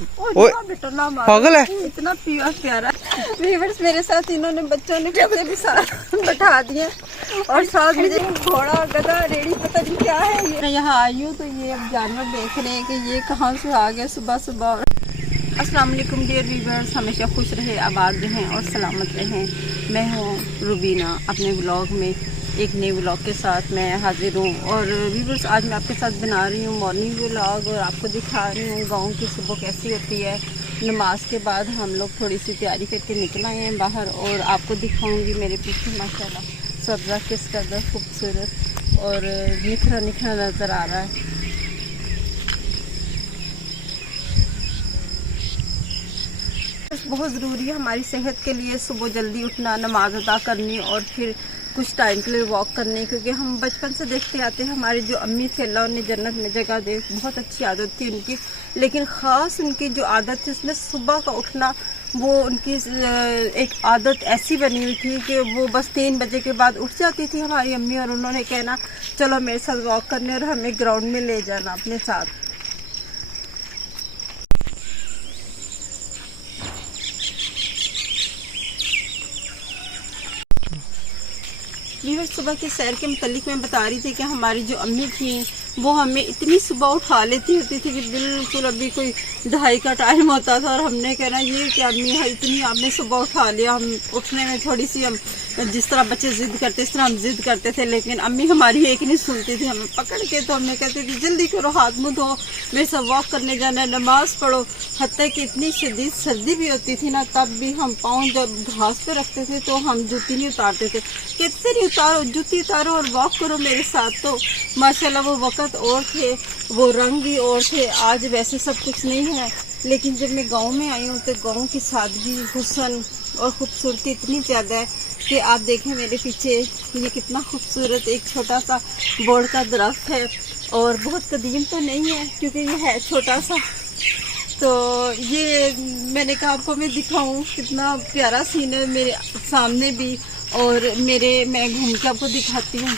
पागल है। इतना प्यारा वीवर्स, मेरे साथ इन्होंने बच्चों ने कैसे भी साथ बैठा दिए और साथ मुझे घोड़ा गधा रेडी पता नहीं क्या है। मैं यहाँ आई हूँ तो ये अब जानवर देख रहे हैं कि ये कहाँ से आ गए सुबह सुबह। अस्सलाम वालेकुम डियर वीवर्स, हमेशा खुश रहे, आबाद रहें और सलामत रहें। मैं हूँ रुबीना, अपने व्लॉग में एक नए व्लॉग के साथ मैं हाजिर हूँ। और वीवर्स, आज मैं आपके साथ बना रही हूँ मॉर्निंग व्लॉग और आपको दिखा रही हूँ गाँव की सुबह कैसी होती है। नमाज के बाद हम लोग थोड़ी सी तैयारी करके निकल आए हैं बाहर और आपको दिखाऊँगी मेरे पीछे माशाल्लाह सब्ज़ा किस कदर खूबसूरत और निखरा निखरा नज़र आ रहा है। बहुत ज़रूरी है हमारी सेहत के लिए सुबह जल्दी उठना, नमाज अदा करनी और फिर कुछ टाइम के लिए वॉक करनी, क्योंकि हम बचपन से देखते आते हैं हमारी जो अम्मी थे अल्लाह उन्हें जन्नत में जगह दे, बहुत अच्छी आदत थी उनकी। लेकिन ख़ास उनकी जो आदत थी उसमें सुबह का उठना, वो उनकी एक आदत ऐसी बनी हुई थी कि वो बस 3 बजे के बाद उठ जाती थी हमारी अम्मी और उन्होंने कहना चलो मेरे साथ वॉक करने और हमें ग्राउंड में ले जाना अपने साथ। सुबह की सैर के मुतालिक मैं बता रही थी कि हमारी जो अम्मी थी वो हमें इतनी सुबह उठा लेती होती थी कि बिल्कुल अभी कोई 2:30 का टाइम होता था और हमने कहना ये कि अम्मी इतनी आपने सुबह उठा लिया। हम उठने में थोड़ी सी हम जिस तरह बच्चे ज़िद करते इस तरह हम ज़िद करते थे, लेकिन अम्मी हमारी एक नहीं सुनती थी। हमें पकड़ के तो हमें कहती थी जल्दी करो, हाथ मुँह धो, मेरे साथ वॉक करने जाना है, नमाज़ पढ़ो। हत्ता कि इतनी शदीद सर्दी भी होती थी ना, तब भी हम पाँव जब घास पे रखते थे तो हम जूती नहीं उतारते थे। कहते नहीं उतारो, जूती उतारो और वॉक करो मेरे साथ। तो माशाल्लाह वो वक़्त और थे, वो रंग भी और थे। आज वैसे सब कुछ नहीं है, लेकिन जब मैं गांव में आई हूँ तो गांव की सादगी, हुस्न और ख़ूबसूरती इतनी ज़्यादा है कि आप देखें मेरे पीछे ये कितना खूबसूरत एक छोटा सा बोड़ का दरख्त है और बहुत कदीम तो नहीं है क्योंकि ये है छोटा सा। तो ये मैंने कहा आपको मैं दिखाऊं, कितना प्यारा सीन है मेरे सामने भी और मैं घूम के आपको दिखाती हूँ।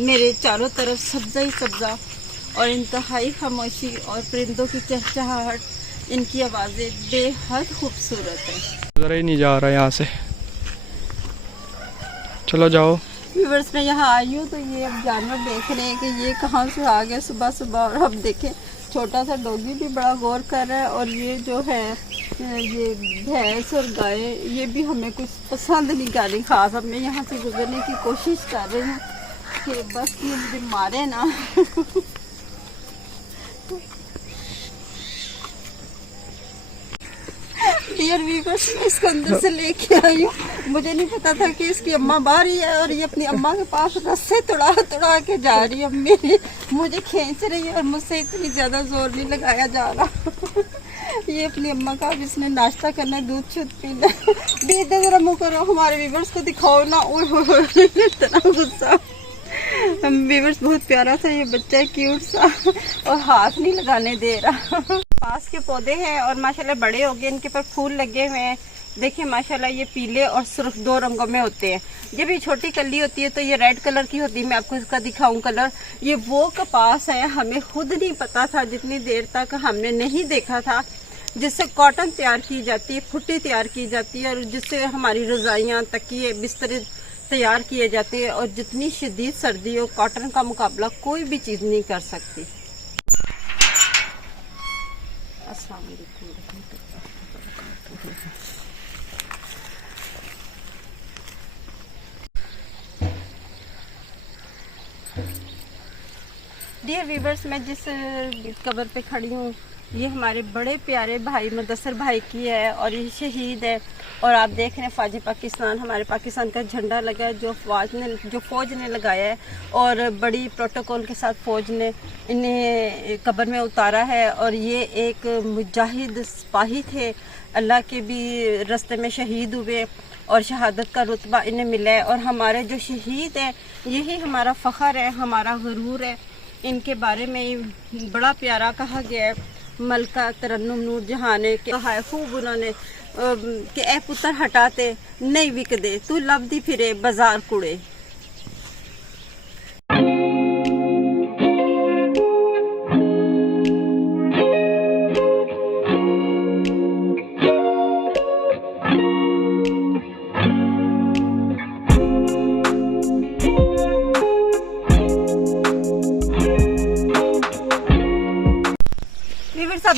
मेरे चारों तरफ सब्ज़ा ही सब्ज़ा और इंतहाई खामोशी और परिंदों की चहचहाहट, इनकी आवाज़ें बेहद खूबसूरत है। नज़र ही नहीं जा रहा यहाँ से, चलो जाओ। व्यूअर्स, मैं यहाँ आई हूँ तो ये अब जानवर देख रहे हैं कि ये कहाँ से आ गए सुबह सुबह। और अब देखें छोटा सा डॉगी भी बड़ा गौर कर रहा है और ये जो है ये भैंस और गाय ये भी हमें कुछ पसंद नहीं कर रही खास। अब मैं यहाँ से गुजरने की कोशिश कर रही हूँ कि बस ये मुझे मारे ना। डियर व्यूअर्स, मैं इसको अंदर से लेके आई हूँ। मुझे नहीं पता था कि इसकी अम्मा बाहर ही है और ये अपनी अम्मा के पास रस्से तोड़ा तोड़ा के जा रही है। मुझे खींच रही है और मुझसे इतनी ज़्यादा जोर नहीं लगाया जा रहा। ये अपनी अम्मा का अब इसने नाश्ता करना है, दूध शुद्ध पीना है। दे जरा मुँह करो, हमारे व्यूअर्स को दिखाओ ना। ओह इतना गुस्सा। व्यूअर्स, बहुत प्यारा सा ये बच्चा है, क्यूट सा, और हाथ नहीं लगाने दे रहा। पास के पौधे हैं और माशाल्लाह बड़े हो गए, इनके पर फूल लगे हुए हैं। देखिए माशाल्लाह ये पीले और सुर्ख 2 रंगों में होते हैं। जब ये छोटी कली होती है तो ये रेड कलर की होती है। मैं आपको इसका दिखाऊं कलर। ये वो कपास है, हमें खुद नहीं पता था जितनी देर तक हमने नहीं देखा था, जिससे कॉटन तैयार की जाती है, फुट्टी तैयार की जाती है और जिससे हमारी रज़ाइयाँ, तकिए, बिस्तर तैयार किए जाते हैं। और जितनी शदीद सर्दी हो, कॉटन का मुकाबला कोई भी चीज़ नहीं कर सकती। अस्सलाम वालेकुम। डियर वीवर्स, मैं जिस कबर पे खड़ी हूँ ये हमारे बड़े प्यारे भाई मुदस्सर भाई की है और ये शहीद है। और आप देख रहे हैं फ़ौज पाकिस्तान, हमारे पाकिस्तान का झंडा लगा है जो फ़ौज ने लगाया है और बड़ी प्रोटोकॉल के साथ फ़ौज ने इन्हें कब्र में उतारा है। और ये एक मुजाहिद सिपाही थे, अल्लाह के भी रास्ते में शहीद हुए और शहादत का रुतबा इन्हें मिला है। और हमारे जो शहीद हैं यही हमारा फ़ख्र है, हमारा गुरूर है। इनके बारे में बड़ा प्यारा कहा गया है। मलका तरन्नुम नूर जहाँ ने कहा है खूब उन्होंने कि ए पुत्र हटाते नहीं विकदे, तू लभदी फिरे बाजार कुड़े।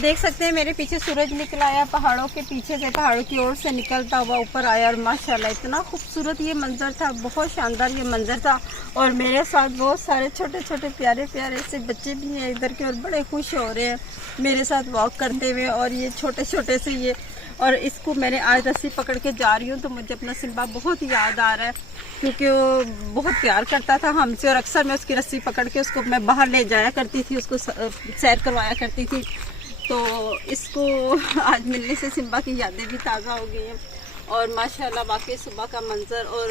देख सकते हैं मेरे पीछे सूरज निकल आया पहाड़ों के पीछे से, पहाड़ों की ओर से निकलता हुआ ऊपर आया और माशाल्लाह इतना खूबसूरत ये मंजर था, बहुत शानदार ये मंजर था। और मेरे साथ बहुत सारे छोटे छोटे प्यारे प्यारे से बच्चे भी हैं इधर के और बड़े खुश हो रहे हैं मेरे साथ वॉक करते हुए। और ये छोटे छोटे से ये, और इसको मैंने आज रस्सी पकड़ के जा रही हूँ तो मुझे अपना सिम्बा बहुत याद आ रहा है, क्योंकि वो बहुत प्यार करता था हमसे और अक्सर मैं उसकी रस्सी पकड़ के उसको मैं बाहर ले जाया करती थी, उसको सैर करवाया करती थी। तो इसको आज मिलने से सिम्बा की यादें भी ताज़ा हो गई हैं। और माशाल्लाह वाकई सुबह का मंजर और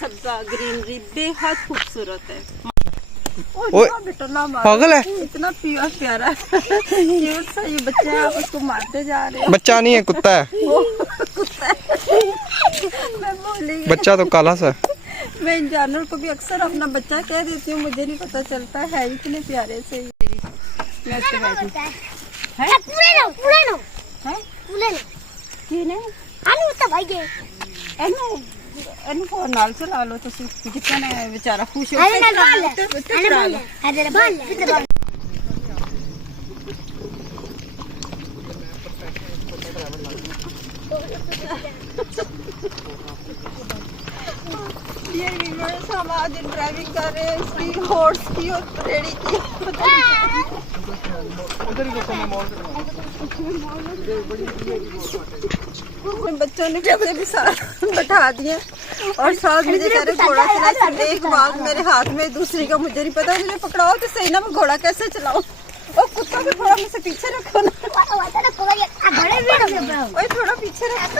सब्जा ग्रीनरी बेहद खूबसूरत है। बेटा ना पागल है, इतना प्यारा क्यूट सा ये बच्चा है, आप उसको मारते जा रहे हैं। बच्चा नहीं है, कुत्ता है। कुत्ता है। मैं बोली बच्चा तो काला सा। मैं इन जानवर को भी अक्सर अपना बच्चा कह देती हूँ, मुझे नहीं पता चलता है इतने प्यारे से। मैं उसके बैठी नाल से ला लो जितना बेचारा खुश हो। हम आज ड्राइविंग कर रहे हैं इसकी हॉर्स की और रेडी की। बच्चों ने बच्चे भी साथ बैठा दिए और साथ मुझे सारे घोड़ा चला। एक बात मेरे हाथ में, दूसरी का मुझे नहीं पता, मुझे पकड़ाओ तो सही ना, मैं घोड़ा कैसे चलाऊं। और कुत्ता भी थोड़ा मुझसे पीछे रखो ना, थोड़ा पीछे रखो।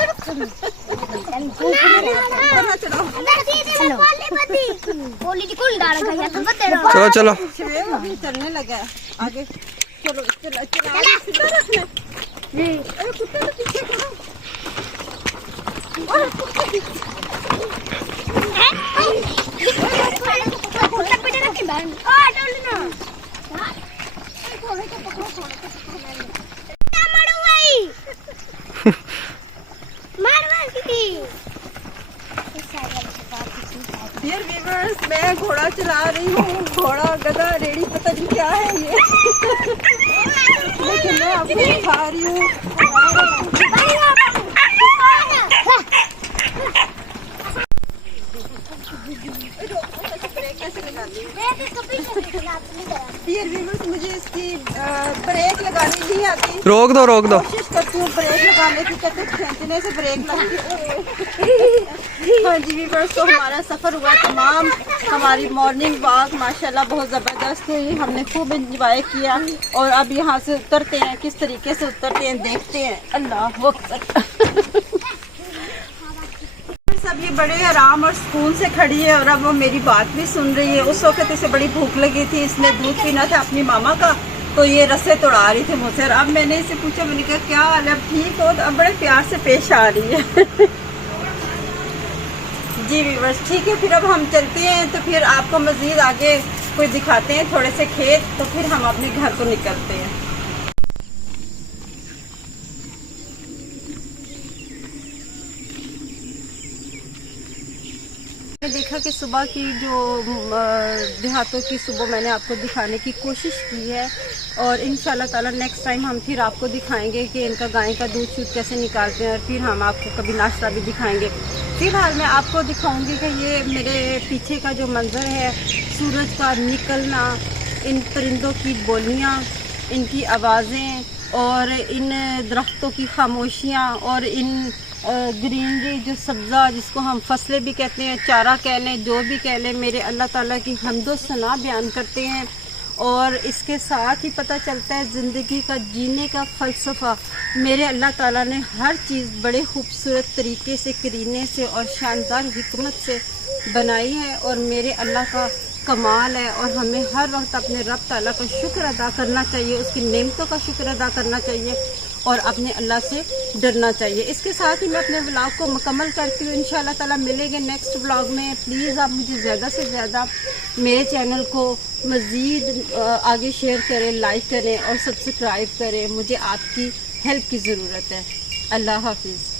चलो चलो अभी चलने लगा है आगे। चलो चला सीधा रखना। अरे कुत्ते तो पीछे करो। डियर व्यूअर्स, मैं घोड़ा चला रही हूँ, घोड़ा गधा रेडी पता नहीं क्या है ये। लेकिन मैं आपको दिखा रही हूँ। डियर व्यूअर्स, मुझे इसकी ब्रेक लगानी नहीं आती। रोक दो कोशिश करती हूँ ब्रेक लगाने की, कहते खींचने से ब्रेक लगती। हाँ जी व्यूअर्स, तो हमारा सफ़र हुआ तमाम। हमारी मॉर्निंग वॉक माशाल्लाह बहुत ज़बरदस्त हुई, हमने खूब इंजॉय किया। और अब यहाँ से उतरते हैं, किस तरीके से उतरते हैं देखते हैं। अल्लाह अकबर। सब ये बड़े आराम और सुकून से खड़ी है और अब वो मेरी बात भी सुन रही है। उस वक्त इसे बड़ी भूख लगी थी, इसने दूध पीना था अपनी मामा का, तो ये रस्से तोड़ा रही थी मुझसे। और अब मैंने इसे पूछा, मैंने कहा क्या हाल है, अब ठीक हो? तो अब बड़े प्यार से पेश आ रही है। जी व्यूअर्स, ठीक है, फिर अब हम चलते हैं, तो फिर आपको मज़ीद आगे कोई दिखाते हैं थोड़े से खेत, तो फिर हम अपने घर को निकलते हैं। मैंने देखा कि सुबह की जो देहातों की सुबह मैंने आपको दिखाने की कोशिश की है और इंशाल्लाह ताला नेक्स्ट टाइम हम फिर आपको दिखाएंगे कि इनका गाय का दूध शूध कैसे निकालते हैं और फिर हम आपको कभी नाश्ता भी दिखाएंगे। फिलहाल मैं आपको दिखाऊंगी कि ये मेरे पीछे का जो मंजर है, सूरज का निकलना, इन परिंदों की बोलियाँ, इनकी आवाज़ें और इन दरख्तों की खामोशियाँ और इन ग्रीनरी जो सब्ज़ा जिसको हम फसलें भी कहते हैं, चारा कह लें, जो भी कह लें, मेरे अल्लाह ताला की हम्दो सना बयान करते हैं। और इसके साथ ही पता चलता है ज़िंदगी का जीने का फ़लसफ़ा मेरे अल्लाह ताला ने हर चीज़ बड़े खूबसूरत तरीके से, करीने से और शानदार हिकमत से बनाई है और मेरे अल्लाह का कमाल है। और हमें हर वक्त अपने रब ताला का शुक्र अदा करना चाहिए, उसकी नेमतों का शुक्र अदा करना चाहिए और अपने अल्लाह से डरना चाहिए। इसके साथ ही मैं अपने व्लॉग को मुकम्मल करती हूँ। इंशाल्लाह ताला मिलेंगे नेक्स्ट व्लॉग में। प्लीज़ आप मुझे ज़्यादा से ज़्यादा मेरे चैनल को मज़ीद आगे शेयर करें, लाइक करें और सब्सक्राइब करें। मुझे आपकी हेल्प की ज़रूरत है। अल्लाह हाफिज़।